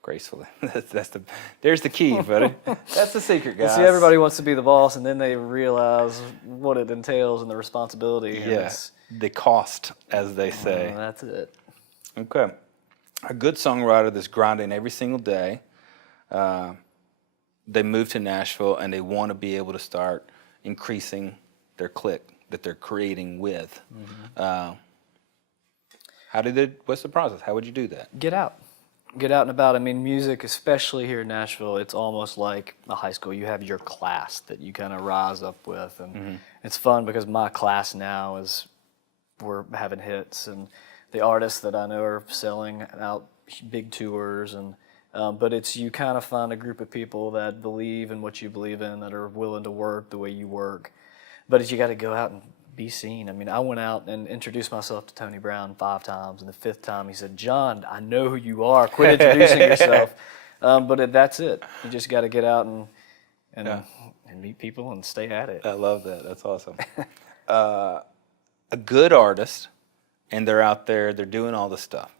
gracefully. There's the key, buddy. That's the secret, guys. See, everybody wants to be the boss, and then they realize what it entails and the responsibility. And Yes, the cost, as they say. that's it. Okay. A good songwriter that's grinding every single day, they move to Nashville and they want to be able to start increasing their clique that they're creating with. Mm-hmm. What's the process? How would you do that? Get out and about. I mean, music, especially here in Nashville, it's almost like a high school. You have your class that you kind of rise up with, and it's fun because my class now is we're having hits, and the artists that I know are selling out big tours, and but it's you kind of find a group of people that believe in what you believe in, that are willing to work the way you work, but it's, you got to go out and be seen. I mean, I went out and introduced myself to Tony Brown 5 times, and the 5th time he said, "John, I know who you are. Quit introducing yourself." But that's it. You just got to get out and meet people and stay at it. I love that. That's awesome. A good artist, and they're out there, they're doing all the stuff.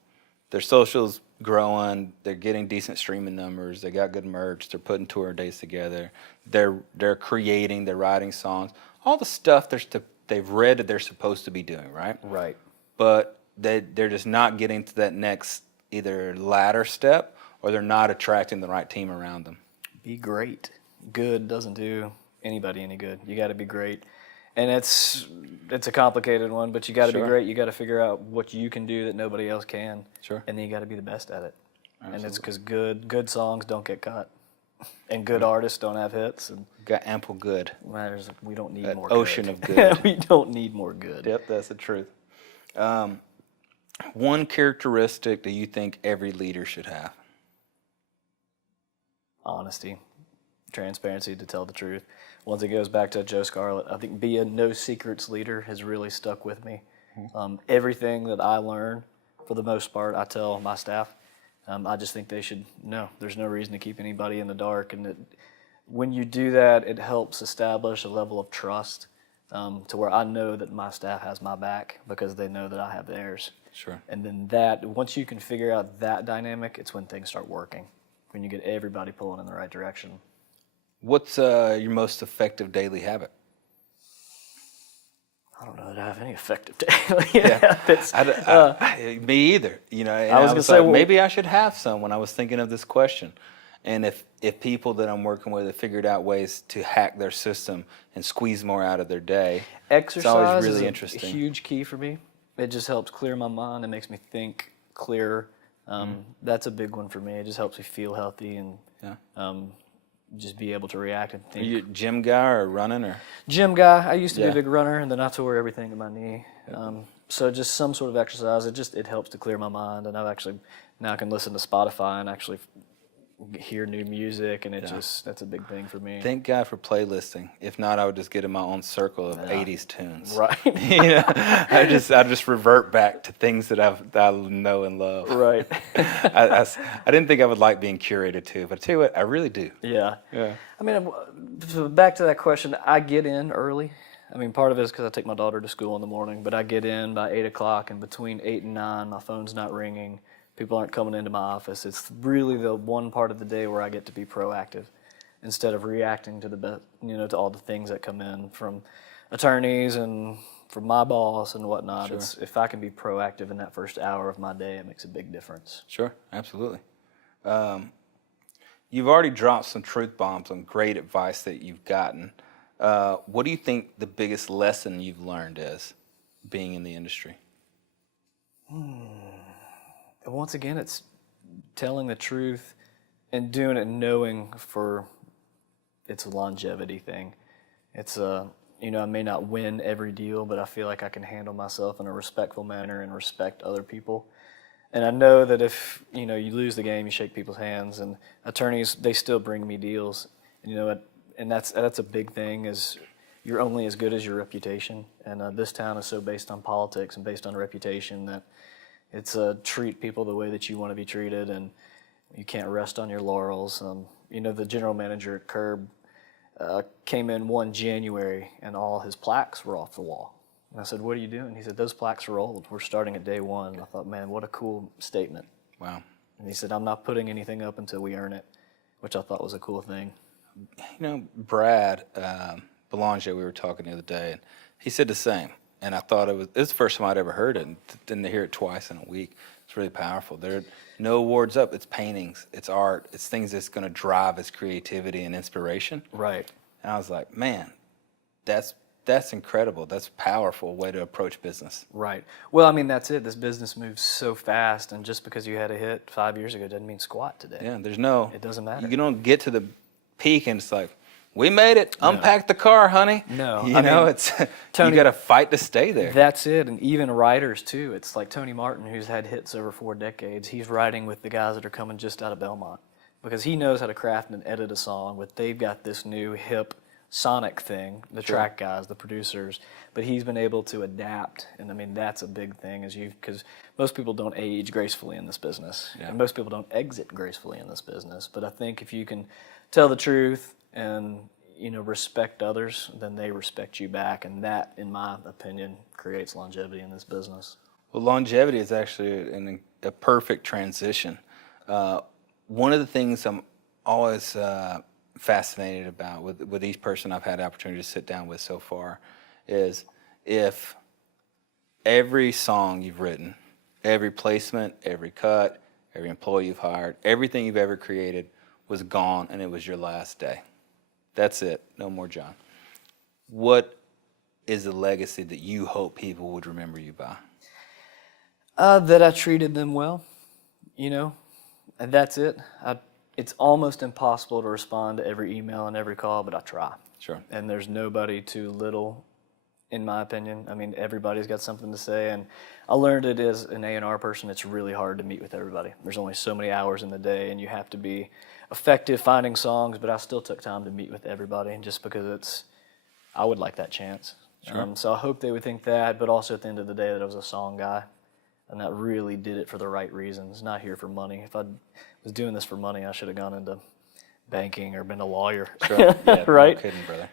Their socials growing, they're getting decent streaming numbers, they got good merch, they're putting tour dates together, they're creating, they're writing songs, all the stuff they've read that they're supposed to be doing, right? Right. But they're just not getting to that next either ladder step, or they're not attracting the right team around them. Be great. Good doesn't do anybody any good. You got to be great. And it's a complicated one, but you got to be Sure. great. You got to figure out what you can do that nobody else can. Sure. And then you got to be the best at it. Absolutely. And it's because good songs don't get cut, and good artists don't have hits. And Got ample good. we don't need That more ocean good. of good. We don't need more good. Yep, that's the truth. One characteristic that you think every leader should have? Honesty, transparency, to tell the truth. Once it goes back to Joe Scarlett, I think be a no secrets leader has really stuck with me. Everything that I learn, for the most part, I tell my staff. I just think they should know. There's no reason to keep anybody in the dark, and when you do that, it helps establish a level of trust to where I know that my staff has my back because they know that I have theirs. Sure. And then once you can figure out that dynamic, it's when things start working, when you get everybody pulling in the right direction. What's your most effective daily habit? I don't know that I have any effective daily habits. Me either. And I was gonna say, like, maybe I should have some when I was thinking of this question. And if people that I'm working with have figured out ways to hack their system and squeeze more out of their day, exercise it's always really is interesting. A huge key for me. It just helps clear my mind. It makes me think clearer. That's a big one for me. It just helps me feel healthy and just be able to react and think. Are you a gym guy or running or? Gym guy. I used to be a big runner, and then I tore everything in my knee. So just some sort of exercise. It helps to clear my mind, and now I can listen to Spotify and actually hear new music, and that's a big thing for me. Thank God for playlisting. If not, I would just get in my own circle of 80s tunes. Right. I just revert back to things that I know and love. Right. I didn't think I would like being curated to, but I tell you what, I really do. Yeah. Yeah. I mean, so back to that question, I get in early. I mean, part of it is because I take my daughter to school in the morning, but I get in by 8 o'clock, and between 8 and 9, my phone's not ringing. People aren't coming into my office. It's really the one part of the day where I get to be proactive instead of reacting to to all the things that come in from attorneys and from my boss and whatnot. Sure. If I can be proactive in that first hour of my day, it makes a big difference. Sure, absolutely. You've already dropped some truth bombs on great advice that you've gotten. What do you think the biggest lesson you've learned is being in the industry? Once again, it's telling the truth and doing it knowing for it's a longevity thing. It's I may not win every deal, but I feel like I can handle myself in a respectful manner and respect other people. And I know that if, you lose the game, you shake people's hands, and attorneys, they still bring me deals. And that's a big thing is you're only as good as your reputation. And this town is so based on politics and based on reputation that it's treat people the way that you want to be treated, and you can't rest on your laurels. The general manager at Curb came in one January, and all his plaques were off the wall. And I said, "What are you doing?" He said, "Those plaques are old. We're starting at day one." And I thought, man, what a cool statement. Wow. And he said, "I'm not putting anything up until we earn it," which I thought was a cool thing. Brad Belanger, we were talking the other day, and he said the same. And I thought it was the first time I'd ever heard it, and then to hear it twice in a week, it's really powerful. There are no awards up. It's paintings, it's art, it's things that's going to drive his creativity and inspiration. Right. And I was like, man, that's incredible. That's a powerful way to approach business. Right. Well, I mean, that's it. This business moves so fast, and just because you had a hit 5 years ago doesn't mean squat today. Yeah, it doesn't matter. You don't get to the peak and it's like, we made it. No. Unpack the car, honey. No. It's Tony, you got to fight to stay there. That's it. And even writers, too. It's like Tony Martin, who's had hits over 4 decades. He's writing with the guys that are coming just out of Belmont because he knows how to craft and edit a song. But they've got this new hip sonic thing, the track guys, the producers. But he's been able to adapt. And, I mean, that's a big thing because most people don't age gracefully in this business. Yeah. And most people don't exit gracefully in this business. But I think if you can tell the truth and respect others, then they respect you back, and that, in my opinion, creates longevity in this business. Well, longevity is actually a perfect transition. One of the things I'm always fascinated about with each person I've had the opportunity to sit down with so far is if every song you've written, every placement, every cut, every employee you've hired, everything you've ever created was gone and it was your last day. That's it. No more John. What is the legacy that you hope people would remember you by? That I treated them well, and that's it. It's almost impossible to respond to every email and every call, but I try. Sure. And there's nobody too little, in my opinion. I mean, everybody's got something to say, and I learned it as an A&R person, it's really hard to meet with everybody. There's only so many hours in the day, and you have to be effective finding songs, but I still took time to meet with everybody, and just because I would like that chance. Sure. So I hope they would think that, but also at the end of the day that I was a song guy, and that really did it for the right reasons, not here for money. If I was doing this for money, I should have gone into banking or been a lawyer. Sure. Yeah, Right? No kidding, brother.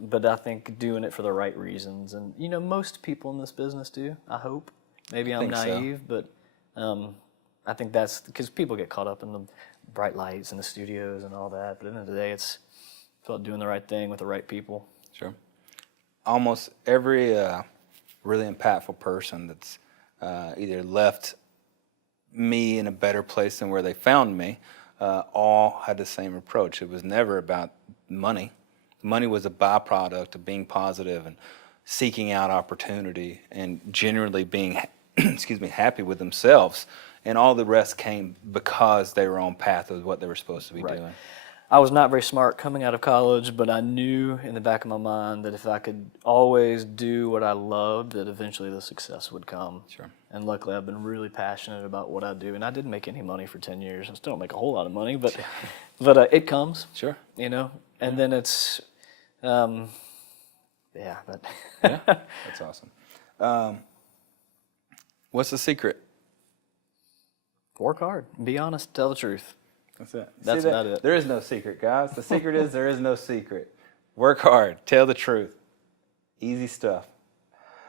But I think doing it for the right reasons. And, you know, most people in this business do, I hope. Maybe I'm think so. naive, but I think that's because people get caught up in the bright lights and the studios and all that. But at the end of the day, it's about doing the right thing with the right people. Sure. Almost every really impactful person that's either left me in a better place than where they found me, all had the same approach. It was never about money. Money was a byproduct of being positive and seeking out opportunity and generally being, happy with themselves. And all the rest came because they were on path with what they were supposed to be doing. I was not very smart coming out of college, but I knew in the back of my mind that if I could always do what I loved, that eventually the success would come. Sure. And luckily, I've been really passionate about what I do. And I didn't make any money for 10 years. I still don't make a whole lot of money, but it comes. Sure. You know, and then it's, but Yeah, that's awesome. What's the secret? work hard, be honest, tell the truth. That's it. That's about it. There is no secret, guys. The secret is there is no secret. Work hard, tell the truth. Easy stuff.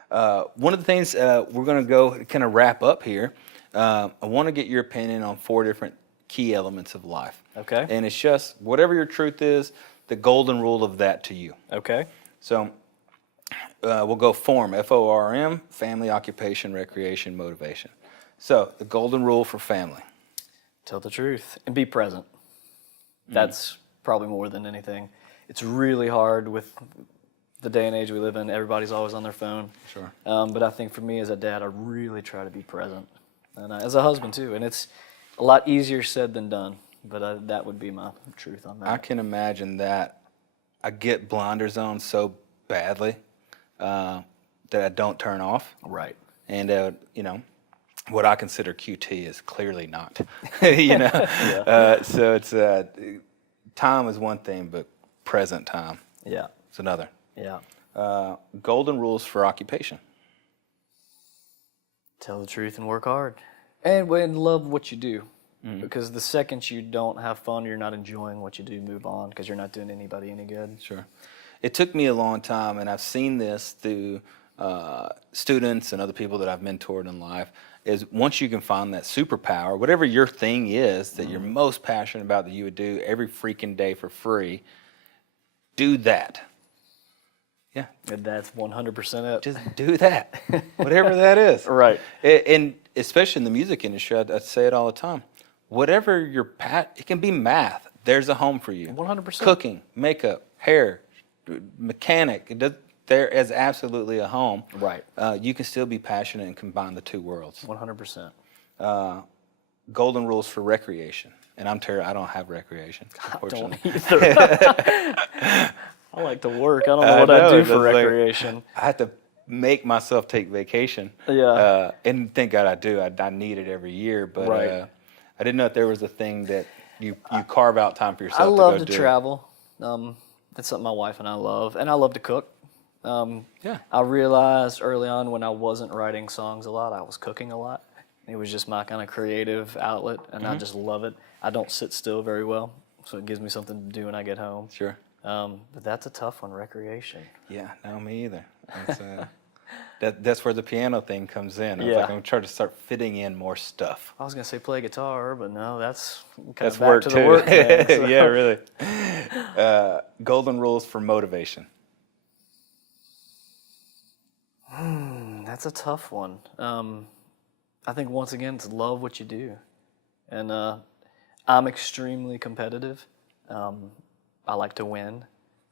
One of the things we're going to go kind of wrap up here, I want to get your opinion on 4 different key elements of life. Okay. And it's just whatever your truth is, the golden rule of that to you. Okay. So we'll go form, F-O-R-M, family, occupation, recreation, motivation. So the golden rule for family. Tell the truth and be present. That's probably more than anything. It's really hard with the day and age we live in. Everybody's always on their phone. Sure. But I think for me as a dad, I really try to be present. And as a husband too. And it's a lot easier said than done. But that would be my truth on that. I can imagine that. I get blinders on so badly that I don't turn off. Right. And, what I consider QT is clearly not, So it's, time is one thing, but present time Yeah. is another. Yeah. Golden rules for occupation. Tell the truth and work hard. And love what you do. Because the second you don't have fun, you're not enjoying what you do, move on, because you're not doing anybody any good. Sure. It took me a long time, and I've seen this through students and other people that I've mentored in life, is once you can find that superpower, whatever your thing is that you're most passionate about that you would do every freaking day for free, do that. Yeah. And that's 100% it. Just do that, whatever that is. Right. And especially in the music industry, I say it all the time. Whatever your it can be math. There's a home for you. 100%. Cooking, makeup, hair, mechanic. There is absolutely a home. Right. You can still be passionate and combine the two worlds. 100%. Golden rules for recreation. And I'm terrible. I don't have recreation, I unfortunately. don't either. I like to work. I don't know what I do for recreation. I have to make myself take vacation. Yeah. And thank God I do. I need it every year. But Right. I didn't know if there was a thing that you carve out time for yourself I to love go to do. travel. That's something my wife and I love. And I love to cook. Yeah. I realized early on when I wasn't writing songs a lot, I was cooking a lot. It was just my kind of creative outlet, and I just love it. I don't sit still very well, so it gives me something to do when I get home. Sure. But that's a tough one, recreation. Yeah, no, me either. That's where the piano thing comes in. I was Yeah. like, I'm trying to start fitting in more stuff. I was going to say play guitar, but no, that's kind That's of back work to too. the work thing, so. Yeah, really. Golden rules for motivation. That's a tough one. I think once again, it's love what you do. And I'm extremely competitive. I like to win.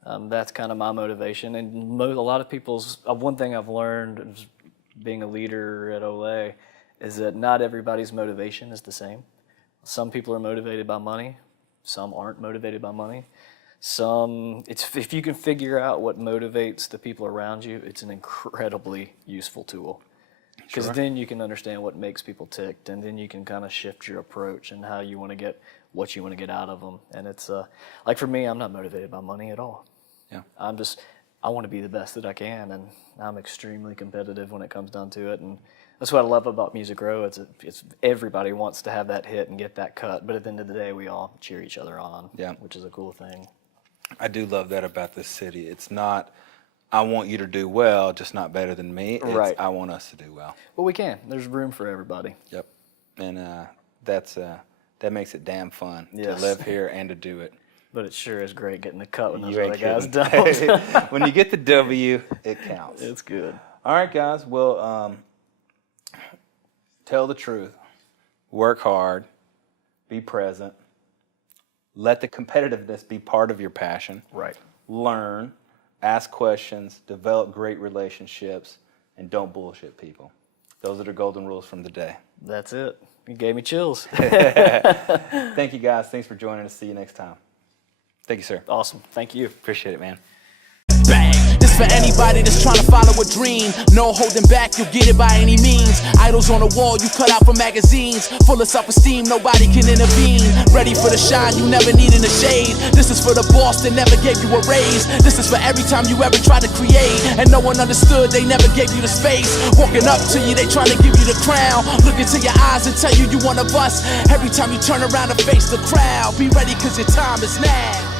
That's kind of my motivation. And a lot of people's, one thing I've learned being a leader at Olay is that not everybody's motivation is the same. Some people are motivated by money. Some aren't motivated by money. If you can figure out what motivates the people around you, it's an incredibly useful tool. Because then you can understand what makes people tick, and then you can kind of shift your approach and how you want to get what you want to get out of them. And it's like for me, I'm not motivated by money at all. Yeah. I want to be the best that I can, and I'm extremely competitive when it comes down to it. And that's what I love about Music Row. It's everybody wants to have that hit and get that cut, but at the end of the day, we all cheer each other on, which is a cool thing. I do love that about this city. It's not, I want you to do well, just not better than me. It's, right. I want us to do well. Well, we can. There's room for everybody. Yep. And that makes it damn fun to live here and to do it. But it sure is great getting the cut when those You ain't other guys kidding. don't. When you get the W, it counts. It's good. All right, guys. Well, tell the truth. Work hard. Be present. Let the competitiveness be part of your passion. Right. Learn. Ask questions. Develop great relationships. And don't bullshit people. Those are the golden rules from the day. That's it. You gave me chills. Thank you, guys. Thanks for joining us. See you next time. Thank you, sir. Awesome. Thank you. Appreciate it, man. Bang. This for anybody that's trying to follow a dream. No holding back, you'll get it by any means. Idols on the wall, you cut out from magazines. Full of self-esteem, nobody can intervene. Ready for the shine, you never need in the shade. This is for the boss that never gave you a raise. This is for every time you ever tried to create and no one understood, they never gave you the space. Walking up to you, they trying to give you the crown. Look into your eyes and tell you you one of us. Every time you turn around and face the crowd, be ready cause your time is now.